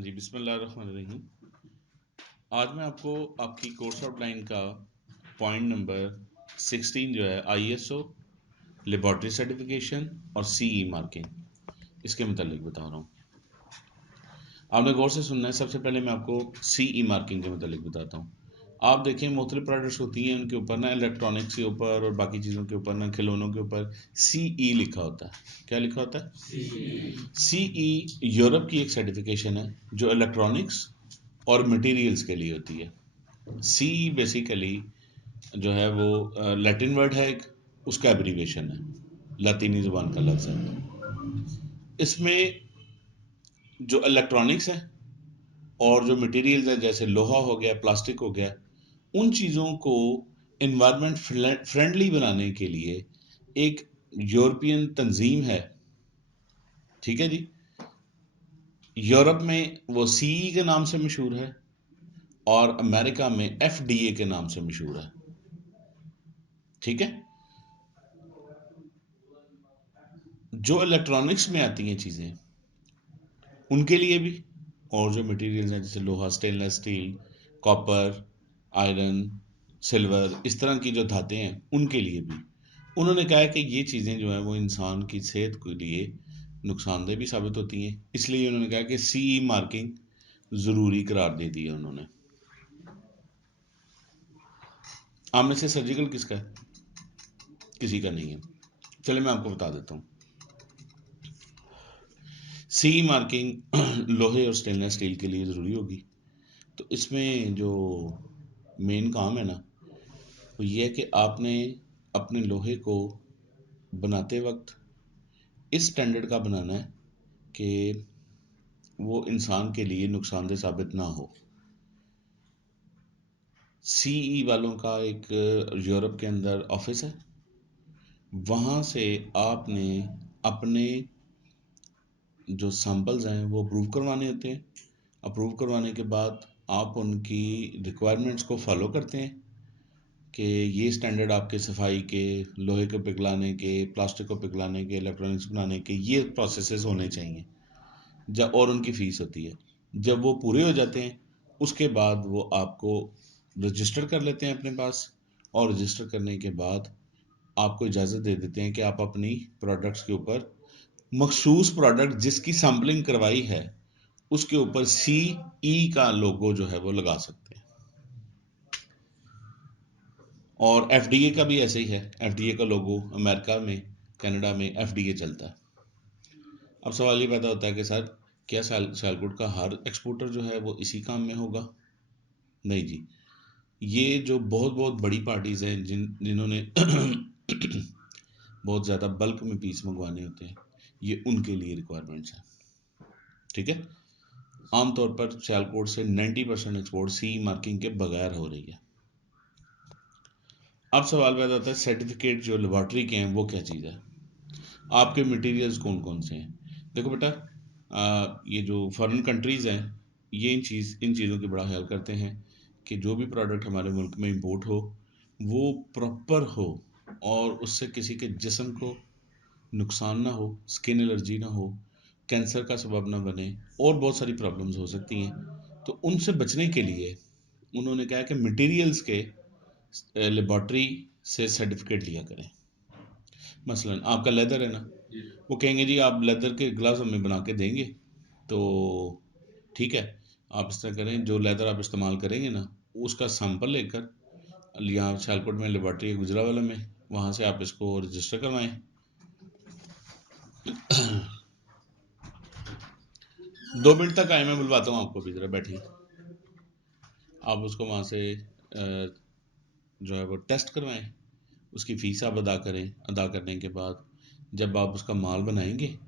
हाँ जी, बिस्मिल्लाहिर्रहमानिर्रहीम। आज मैं आपको आपकी कोर्स आउटलाइन का पॉइंट नंबर 16 जो है आईएसओ, लेबॉर्ट्री सर्टिफिकेशन और सीई मार्किंग, इसके मुतालिक बता रहा हूँ। आपने गौर से सुनना है। सबसे पहले मैं आपको सीई मार्किंग के मुतालिक बताता हूँ। आप देखें, मुख्तलिफ प्रोडक्ट्स होती हैं, उनके ऊपर ना इलेक्ट्रॉनिक्स के ऊपर और बाकी चीज़ों के ऊपर ना खिलौनों के ऊपर सीई लिखा होता है। क्या लिखा होता है? सीई यूरोप की एक सर्टिफिकेशन है जो इलेक्ट्रॉनिक्स और मटेरियल्स के लिए होती है। सी बेसिकली जो है वो लैटिन वर्ड है एक, उसका एब्रीवेशन है, लातीनी जुबान का लफ्ज़ है। इसमें जो इलेक्ट्रॉनिक्स है और जो मटेरियल्स है, जैसे लोहा हो गया, प्लास्टिक हो गया, उन चीज़ों को इन्वायरमेंट फ्रेंडली बनाने के लिए एक यूरोपियन तंजीम है, ठीक है जी। यूरोप में वो सीई के नाम से मशहूर है और अमेरिका में एफडीए के नाम से मशहूर है, ठीक है। जो इलेक्ट्रॉनिक्स में आती हैं चीज़ें उनके लिए भी, और जो मटेरियल्स हैं जैसे लोहा, stainless steel, copper, iron, silver, इस तरह की जो धातें हैं उनके लिए भी उन्होंने कहा है कि ये चीज़ें जो हैं वो इंसान की सेहत के लिए नुकसानदेह भी साबित होती हैं। इसलिए उन्होंने कहा कि सीई मार्किंग ज़रूरी करार दे दी है उन्होंने। आप में से सर्जिकल किसका है? किसी का नहीं है। चलिए मैं आपको बता देता हूँ। सीई मार्किंग लोहे और स्टेनलेस स्टील के लिए ज़रूरी होगी। तो इसमें जो मेन काम है ना, वो ये है कि आपने अपने लोहे को बनाते वक्त इस स्टैंडर्ड का बनाना है कि वो इंसान के लिए नुकसानदेह साबित ना हो। सीई वालों का एक यूरोप के अंदर ऑफिस है, वहाँ से आपने अपने जो सैंपल्स हैं वो अप्रूव करवाने होते हैं। अप्रूव करवाने के बाद आप उनकी रिक्वायरमेंट्स को फॉलो करते हैं कि ये स्टैंडर्ड आपके सफाई के, लोहे को पिघलाने के, प्लास्टिक को पिघलाने के, इलेक्ट्रॉनिक्स बनाने के, ये प्रोसेसेस होने चाहिए। जब और उनकी फ़ीस होती है। जब वो पूरे हो जाते हैं उसके बाद वो आपको रजिस्टर कर लेते हैं अपने पास, और रजिस्टर करने के बाद आपको इजाज़त दे देते हैं कि आप अपनी प्रोडक्ट्स के ऊपर मखसूस प्रोडक्ट जिसकी सैम्पलिंग करवाई है उसके ऊपर सी ई का लोगो जो है वो लगा सकते हैं। और एफडीए का भी ऐसे ही है। एफडीए का लोगो अमेरिका में, कनाडा में एफडीए चलता है। अब सवाल ये पैदा होता है कि सर, क्या सियालकोट का हर एक्सपोर्टर जो है वो इसी काम में होगा? नहीं जी। ये जो बहुत बहुत बड़ी पार्टीज हैं जिन्होंने बहुत ज़्यादा बल्क में पीस मंगवाने होते हैं, ये उनके लिए रिक्वायरमेंट्स हैं, ठीक है। आमतौर पर सियालकोट से 90% एक्सपोर्ट सी मार्किंग के बगैर हो रही है। अब सवाल पैदा होता है, सर्टिफिकेट जो लेबॉर्ट्री के हैं वो क्या चीज़ है? आपके मटेरियल्स कौन कौन से हैं? देखो बेटा, ये जो फॉरेन कंट्रीज़ हैं, ये इन चीज़ों की बड़ा ख्याल करते हैं कि जो भी प्रोडक्ट हमारे मुल्क में इंपोर्ट हो वो प्रॉपर हो और उससे किसी के जिस्म को नुकसान ना हो, स्किन एलर्जी ना हो, कैंसर का सबब ना बने, और बहुत सारी प्रॉब्लम्स हो सकती हैं। तो उनसे बचने के लिए उन्होंने कहा कि मटेरियल्स के लेबॉर्ट्री से सर्टिफिकेट लिया करें। मसलन आपका लेदर है ना, वो कहेंगे जी आप लेदर के ग्लव्स हमें बना के देंगे, तो ठीक है, आप इस तरह करें, जो लेदर आप इस्तेमाल करेंगे ना उसका सैंपल लेकर यहाँ सियालकोट में लेबॉर्ट्री है गुजरावाला में, वहाँ से आप इसको रजिस्टर करवाएं। 2 मिनट तक आए, मैं बुलवाता हूँ आपको भी, ज़रा बैठिए। आप उसको वहाँ से जो है वो टेस्ट करवाएं, उसकी फ़ीस आप अदा करें। अदा करने के बाद जब आप उसका माल बनाएंगे,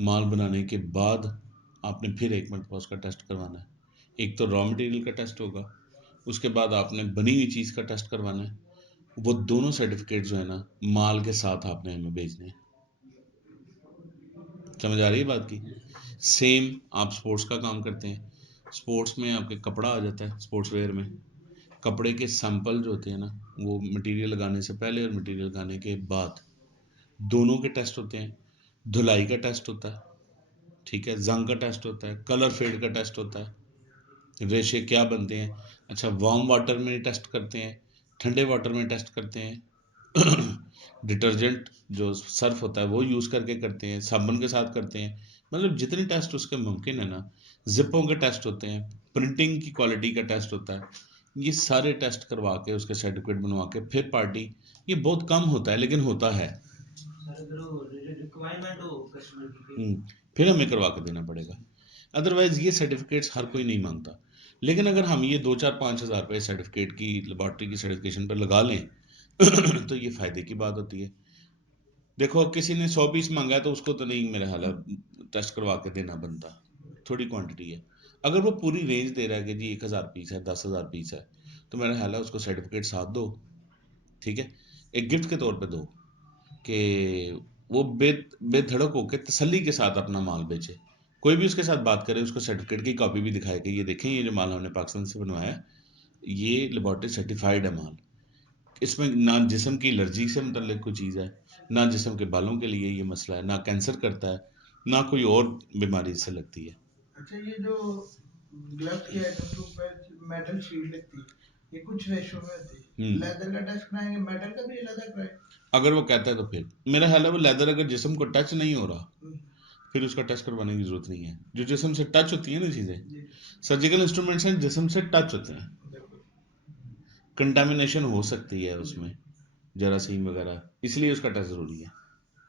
माल बनाने के बाद आपने फिर एक मरतबा उसका टेस्ट करवाना है। एक तो रॉ मटेरियल का टेस्ट होगा, उसके बाद आपने बनी हुई चीज़ का टेस्ट करवाना है। वो दोनों सर्टिफिकेट जो है ना माल के साथ आपने हमें भेजने हैं। समझ आ रही है बात की? सेम आप स्पोर्ट्स का काम करते हैं, स्पोर्ट्स में आपके कपड़ा आ जाता है, स्पोर्ट्स वेयर में कपड़े के सैंपल जो होते हैं ना, वो मटेरियल लगाने से पहले और मटेरियल लगाने के बाद दोनों के टेस्ट होते हैं। धुलाई का टेस्ट होता है, ठीक है, जंग का टेस्ट होता है, कलर फेड का टेस्ट होता है, रेशे क्या बनते हैं। अच्छा, वार्म वाटर में टेस्ट करते हैं, ठंडे वाटर में टेस्ट करते हैं, डिटर्जेंट जो सर्फ होता है वो यूज़ करके करते हैं, साबुन के साथ करते हैं। मतलब जितने टेस्ट उसके मुमकिन है ना, जिपों के टेस्ट होते हैं, प्रिंटिंग की क्वालिटी का टेस्ट होता है, ये सारे टेस्ट करवा के उसके सर्टिफिकेट बनवा के फिर पार्टी, ये बहुत कम होता है लेकिन होता है। फिर हमें करवा के देना पड़ेगा, अदरवाइज ये सर्टिफिकेट्स हर कोई नहीं मांगता। लेकिन अगर हम ये 2-4-5 हज़ार रुपये सर्टिफिकेट की लेबॉर्ट्री की सर्टिफिकेशन पर लगा लें तो ये फ़ायदे की बात होती है। देखो किसी ने 100 पीस मांगा है तो उसको तो नहीं मेरे ख्याल है टेस्ट करवा के देना बनता, थोड़ी क्वांटिटी है। अगर वो पूरी रेंज दे रहा है कि जी 1,000 पीस है, 10,000 पीस है, तो मेरा ख्याल है उसको सर्टिफिकेट साथ दो, ठीक है, एक गिफ्ट के तौर पे दो, कि वो बेधड़क होकर तसल्ली के साथ अपना माल बेचे। कोई भी उसके साथ बात करे उसको सर्टिफिकेट की कॉपी भी दिखाए कि ये देखें ये जो माल हमने पाकिस्तान से बनवाया है, ये लेबॉर्ट्री सर्टिफाइड है माल, इसमें ना जिस्म की एलर्जी से मतलब कोई चीज़ है, ना जिस्म के बालों के लिए ये मसला है, ना कैंसर करता है, ना कोई और बीमारी इससे लगती है। अच्छा, ये जो ग्लव्स के आइटम के ऊपर मेटल शीट लगती है, ये कुछ रेशो में होती है, लेदर का टेस्ट कराएंगे, मेटल का भी अलग कराएंगे? अगर वो कहता है तो फिर मेरा ख्याल है वो लेदर अगर जिस्म को टच नहीं हो रहा फिर उसका टच करवाने की जरूरत नहीं है। जो जिस्म से टच होती है ना चीज़ें, सर्जिकल इंस्ट्रूमेंट्स हैं जिस्म से टच होते हैं, कंटामिनेशन हो सकती है उसमें, जरासीम वगैरह, इसलिए उसका टेस्ट ज़रूरी है,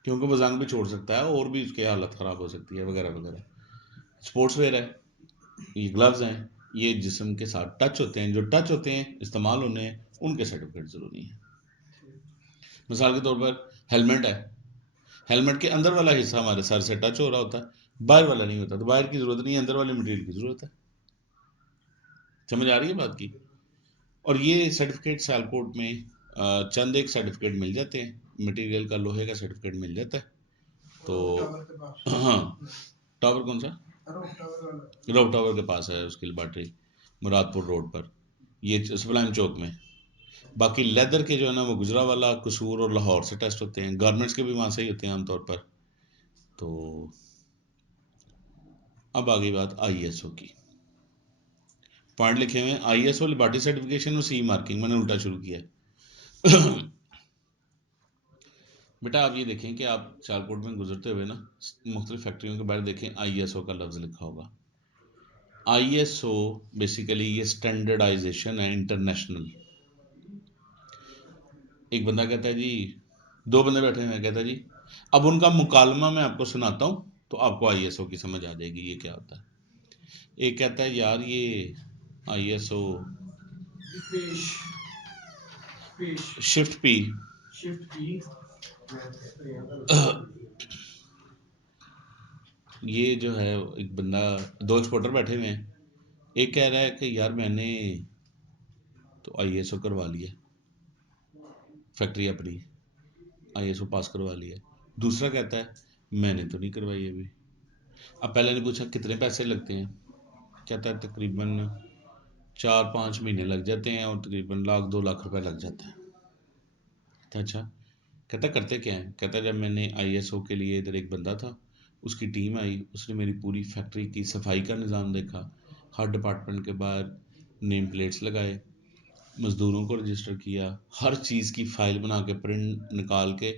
क्योंकि वो जंग भी छोड़ सकता है और भी उसकी हालत ख़राब हो सकती है वगैरह वगैरह। स्पोर्ट्स वेयर है, ये ग्लव्स हैं, ये जिस्म के साथ टच होते हैं, जो टच होते हैं इस्तेमाल होने हैं, उनके सर्टिफिकेट ज़रूरी है। मिसाल के तौर पर हेलमेट है, हेलमेट के अंदर वाला हिस्सा हमारे सर से टच हो रहा होता है, बाहर वाला नहीं होता, तो बाहर की ज़रूरत नहीं है, अंदर वाले मटेरियल की ज़रूरत है। समझ आ रही है बात की? और ये सर्टिफिकेट सियालकोट में चंद एक सर्टिफिकेट मिल जाते हैं, मटेरियल का लोहे का सर्टिफिकेट मिल जाता है। तो हाँ, टावर कौन सा? रोक टावर के पास है उसकी लेबॉर्ट्री, मुरादपुर रोड पर, ये सुबलाइम चौक में। बाकी लेदर के जो है ना वो गुजरावाला, कसूर और लाहौर से टेस्ट होते हैं, गारमेंट्स के भी वहाँ से ही होते हैं आमतौर पर। तो अब आ गई बात आईएसओ की, पॉइंट लिखे हुए हैं आईएसओ लेबॉर्ट्री सर्टिफिकेशन और सी मार्किंग, मैंने उल्टा शुरू किया है। बेटा आप ये देखें कि आप सियालकोट में गुजरते हुए ना मुख्तलिफ फैक्ट्रियों के बारे देखें, आईएसओ का लफ्ज़ लिखा होगा। आईएसओ बेसिकली ये स्टैंडर्डाइजेशन है इंटरनेशनल। एक बंदा कहता है जी, दो बंदे बैठे हैं, कहता है जी अब उनका मुकालमा मैं आपको सुनाता हूँ तो आपको आईएसओ की समझ आ जाएगी ये क्या होता है। एक कहता है यार ये आईएसओ शिफ्ट पी ये जो है, एक बंदा, दो एक्सपोर्टर बैठे हुए हैं, एक कह रहा है कि यार मैंने तो आईएसओ करवा लिया, फैक्ट्री अपनी आईएसओ पास करवा लिया। दूसरा कहता है मैंने तो नहीं करवाई अभी। अब पहले ने पूछा कितने पैसे लगते हैं, कहता है तकरीबन 4-5 महीने लग जाते हैं और तकरीबन 1-2 लाख रुपए लग जाता है। अच्छा, कहता करते क्या है, कहता जब मैंने आईएसओ के लिए इधर एक बंदा था, उसकी टीम आई, उसने मेरी पूरी फैक्ट्री की सफाई का निज़ाम देखा, हर डिपार्टमेंट के बाहर नेम प्लेट्स लगाए, मज़दूरों को रजिस्टर किया, हर चीज़ की फ़ाइल बना के प्रिंट निकाल के,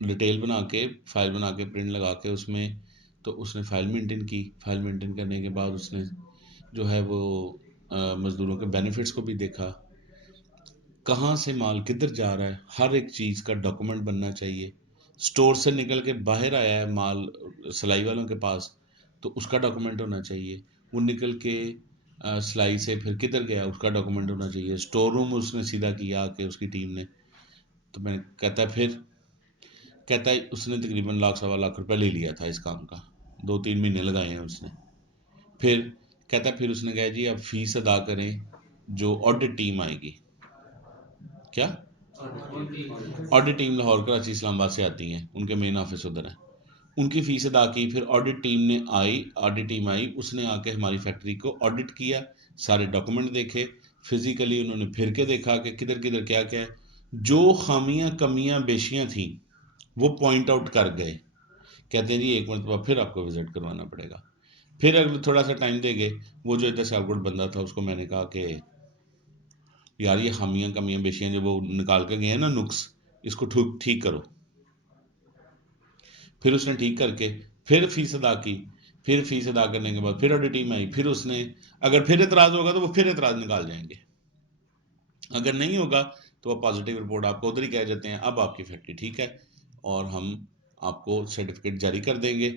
डिटेल बना के फ़ाइल बना के प्रिंट लगा के उसमें, तो उसने फ़ाइल मेंटेन की, फ़ाइल मेंटेन करने के बाद उसने जो है वो मज़दूरों के बेनिफिट्स को भी देखा, कहाँ से माल किधर जा रहा है, हर एक चीज़ का डॉक्यूमेंट बनना चाहिए। स्टोर से निकल के बाहर आया है माल सिलाई वालों के पास, तो उसका डॉक्यूमेंट होना चाहिए। वो निकल के सिलाई से फिर किधर गया उसका डॉक्यूमेंट होना चाहिए। स्टोर रूम उसने सीधा किया आके उसकी टीम ने। तो मैं कहता है फिर, कहता है उसने तकरीबन 1-1.25 लाख रुपए ले लिया था इस काम का, 2-3 महीने लगाए हैं उसने। फिर कहता है फिर उसने कहा जी अब फीस अदा करें, जो ऑडिट टीम आएगी, क्या ऑडिट टीम लाहौर, कराची, इस्लामाबाद से आती हैं, उनके मेन ऑफिस उधर है, उनकी फीस अदा की। फिर ऑडिट टीम ने आई, ऑडिट टीम आई, उसने आके हमारी फैक्ट्री को ऑडिट किया, सारे डॉक्यूमेंट देखे, फिजिकली उन्होंने फिर के देखा कि किधर किधर क्या क्या है, जो खामियां कमियां बेशियां थी वो पॉइंट आउट कर गए कहते हैं जी एक मरतबा फिर आपको विज़िट करवाना पड़ेगा। फिर अगर थोड़ा सा टाइम देंगे, वो जो इधर सियालकोट बंदा था उसको मैंने कहा कि यार ये खामियां कमियां बेशियां जो वो निकाल के गए हैं ना नुक्स, इसको ठीक करो। फिर उसने ठीक करके फिर फीस अदा की, फिर फीस अदा करने के बाद फिर ऑडिट टीम आई, फिर उसने अगर फिर एतराज़ होगा तो वो फिर एतराज़ निकाल जाएंगे, अगर नहीं होगा तो वो पॉजिटिव रिपोर्ट आपको उधर ही कह देते हैं अब आपकी फैक्ट्री ठीक है और हम आपको सर्टिफिकेट जारी कर देंगे।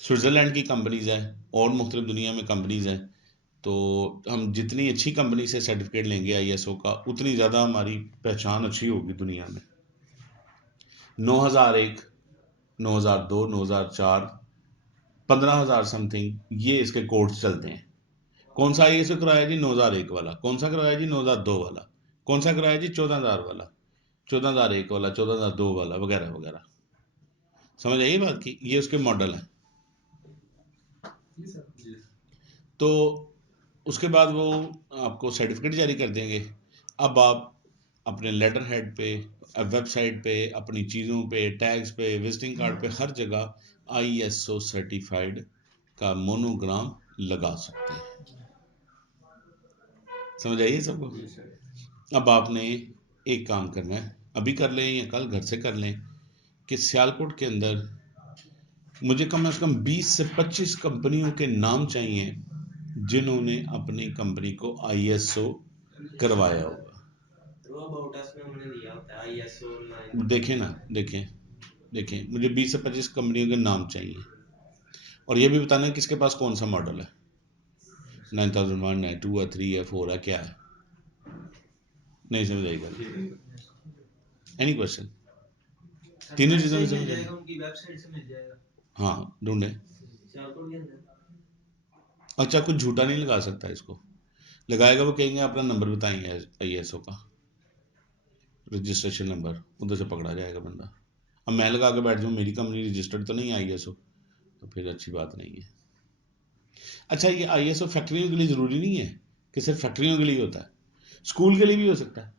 स्विट्ज़रलैंड की कंपनीज़ हैं और मुख्तलिफ दुनिया में कंपनीज़ हैं, तो हम जितनी अच्छी कंपनी से सर्टिफिकेट लेंगे आईएसओ का उतनी ज़्यादा हमारी पहचान अच्छी होगी दुनिया में। 9001, 9002, 9004, 15,000 समथिंग ये इसके कोड्स चलते हैं। कौन सा आईएसओ कराया जी? 9001 वाला। कौन सा कराया जी? 9002 वाला। कौन सा कराया जी? 14,000 वाला, 14,001 वाला, 14,002 वाला, वगैरह वगैरह। समझ आई बात की? ये उसके मॉडल हैं। तो उसके बाद वो आपको सर्टिफिकेट जारी कर देंगे। अब आप अपने लेटर हेड पे, वेबसाइट पे, अपनी चीज़ों पे, टैग्स पे, विजिटिंग कार्ड पे, हर जगह आईएसओ सर्टिफाइड का मोनोग्राम लगा सकते हैं। समझ आइए सबको? अब आपने एक काम करना है, अभी कर लें या कल घर से कर लें, कि सियालकोट के अंदर मुझे कम से कम 20 से 25 कंपनियों के नाम चाहिए जिन्होंने अपनी कंपनी को आईएसओ करवाया होगा। देखें ना, देखें मुझे 20 से 25 कंपनियों के नाम चाहिए और ये भी बताना है किसके पास कौन सा मॉडल है, 9001 है, 2 है, 3 है, 4 है, क्या है? नहीं समझ आएगा? Any question? तीनों चीज़ों में समझ आएगा? उनकी वेबसाइट से मिल जाएगा। हाँ ढूंढे। अच्छा कुछ झूठा नहीं लगा सकता, इसको लगाएगा वो कहेंगे अपना नंबर बताएंगे आईएसओ का, रजिस्ट्रेशन नंबर, उधर से पकड़ा जाएगा बंदा। अब मैं लगा के बैठ जाऊँ, मेरी कंपनी रजिस्टर्ड तो नहीं आईएसओ, तो फिर अच्छी बात नहीं है। अच्छा ये आईएसओ फैक्ट्रियों के लिए ज़रूरी नहीं है कि सिर्फ फैक्ट्रियों के लिए होता है, स्कूल के लिए भी हो सकता है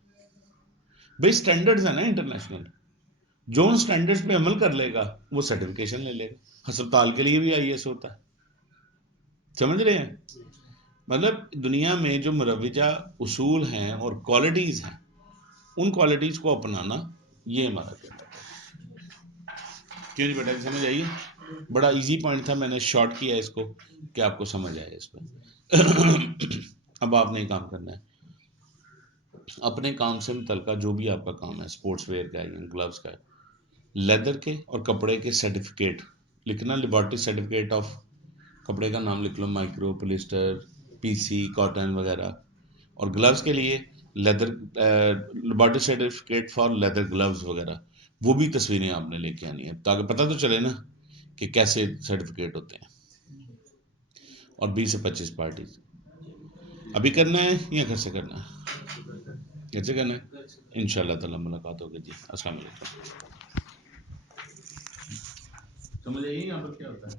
भाई। स्टैंडर्ड्स है ना इंटरनेशनल, जो उन स्टैंडर्ड्स पे अमल कर लेगा वो सर्टिफिकेशन ले लेगा। अस्पताल के लिए भी आईएसओ होता है, समझ रहे हैं? मतलब दुनिया में जो मुरव्विजा उसूल हैं और क्वालिटीज़ हैं, उन क्वालिटीज़ को अपनाना ये हमारा कहता है। क्यों जी बेटा, समझ आइए? बड़ा इजी पॉइंट था, मैंने शॉर्ट किया इसको कि आपको समझ आए इस पर। अब आपने काम करना है, अपने काम से मुतल्लिका जो भी आपका काम है, स्पोर्ट्स वेयर का है, ग्लव्स का है, लेदर के और कपड़े के सर्टिफिकेट लिखना, लेबॉर्ट्री सर्टिफिकेट ऑफ, कपड़े का नाम लिख लो, माइक्रो, पॉलिस्टर, पीसी, कॉटन वगैरह। और ग्लव्स के लिए leather, laboratory certificate for leather gloves वगैरह, वो भी तस्वीरें आपने लेके आनी है ताकि पता तो चले ना कि कैसे सर्टिफिकेट होते हैं। और 20 से 25 पार्टी अभी करना है या घर से करना है? घर से करना है, इंशाल्लाह ताला मुलाकात होगी जी। अस्सलाम वालेकुम। समझ आइए यहाँ पर क्या होता है?